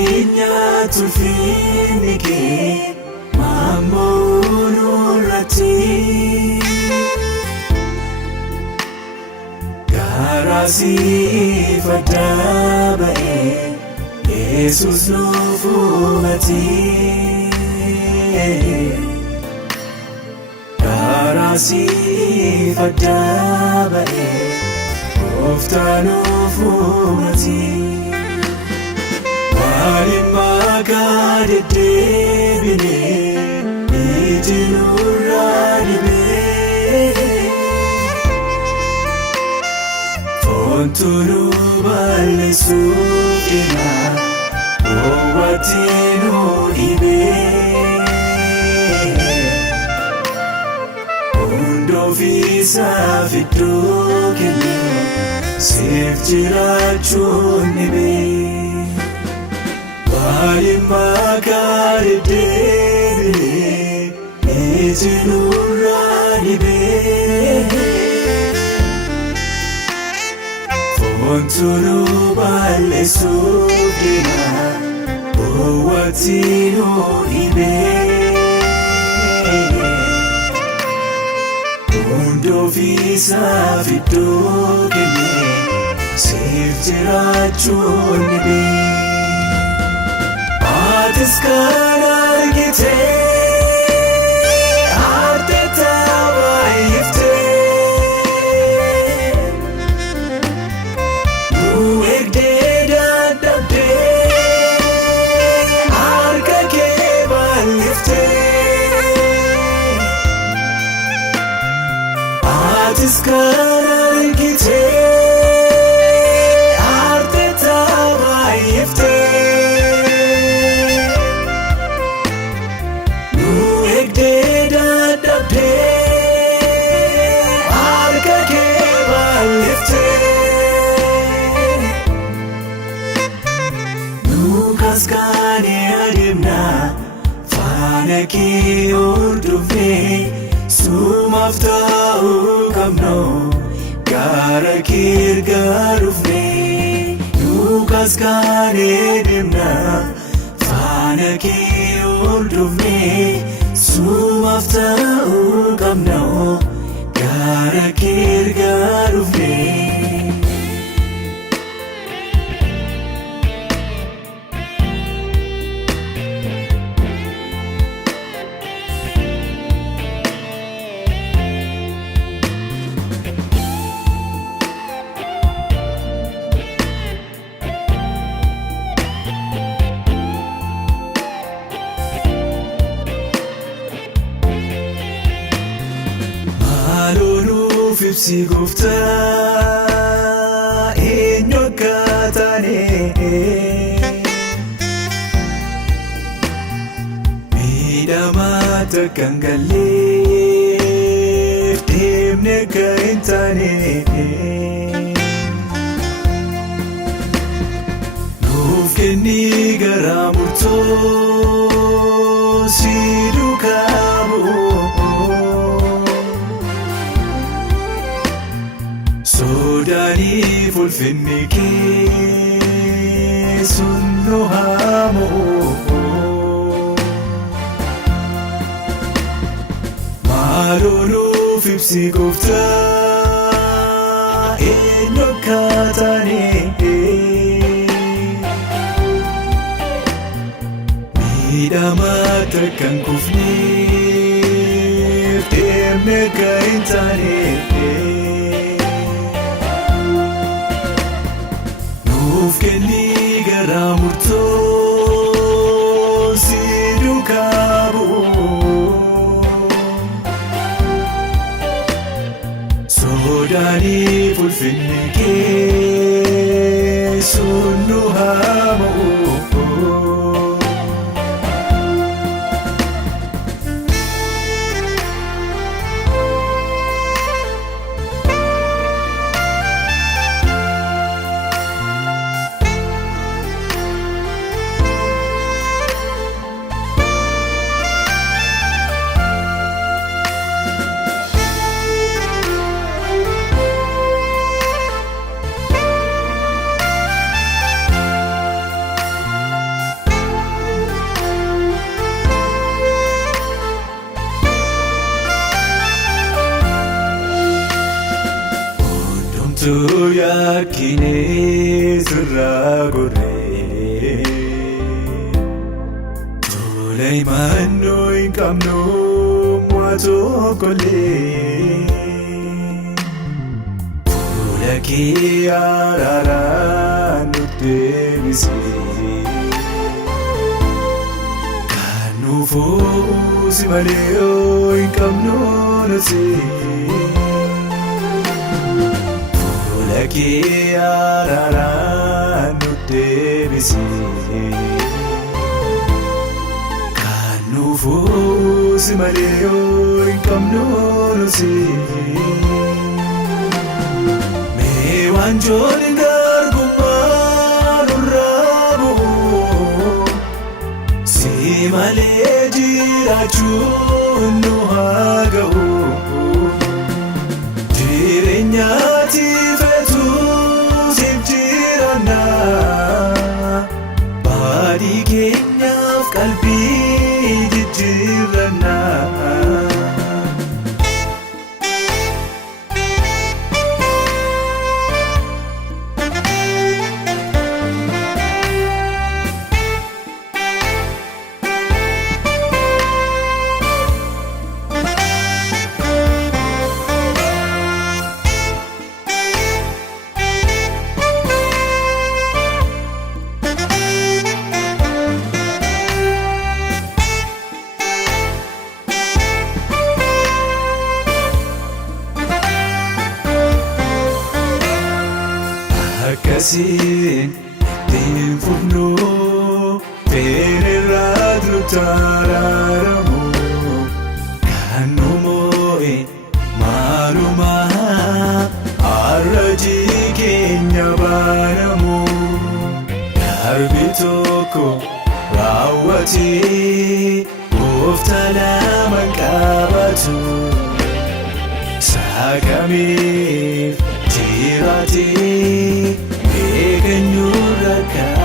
Addunyaa ulfinni kee mammoo nurratti garaa siif adda ba'ee Yesuus nuuf uumate. Garaa siif adda ba'ee Gooftaan nuuf uumate. Maaliif maqaa deddeebinee iji nurraa dhibee foontu nu balleessuuf jira gowwaatti nu dhibee hunda ofiisaaf iddoo kennee siif jiraachuun dhibee. Maaliif maqaa deddeebinee iji nurraa dhibee foontu nu balleessuuf jira gowwaatti nu dhibee hunda ofiisaaf iddoo kennee siif jiraachuun dhibee. Atis kan argitee arteetta baay'iftee nu eegdee dadhabdee harka kee bal'iftee. Atis kan argitee arteetta baay'iftee Kaskaanee adeemnaa faana kee hordofnee sumaaf ta'uu qabnu gara kee ergaa dhufnee. Kaskaanee adeemnaa faana kee hordofnee sumaaf ta'uu qabnu gara kee ergaa dhufnee. Ibsi Gooftaa eenyu akka taane miidhamaa takka hin galleef deemne akka hin taane nuuf kenni garaa murtoo si duukaa bu'u. Sodaaniif ulfinni kee sun nu hamoo. Maaloo nuuf ibsi Gooftaa eenyu akka taane miidhamaa takka hin kufneef deemne akka hin taane. Nuuf kenni garaa murtoo si duukaa bu'u. Sodaaniif ulfinni kee sun nu hamoo. rakkinee sirraa gorree tola himannoo hin qabnu waa tokkollee fuula kee araaraan nutti deebisee kan nuufuu si malee hin qabnu nuti. Fuula kee araaraan nutti deebisee kan nuufuu si malee hin qabnu nuti. Mee waanjoon garbummaa nurraa bu'u si malee jiraachuun nu haa ga'u. Jireenyaatiif siif jiraannaa baadii keenyaaf qalbii jijjiirannaa. Akkasiin ittiin fufnu feenirraa duutu araaramu kan nu moo'e maalumaa arrajii keenya baanamu darbi tokko raawwatee gooftaa lama qabatu saaqameef jiraatee eeganyu rakkaa.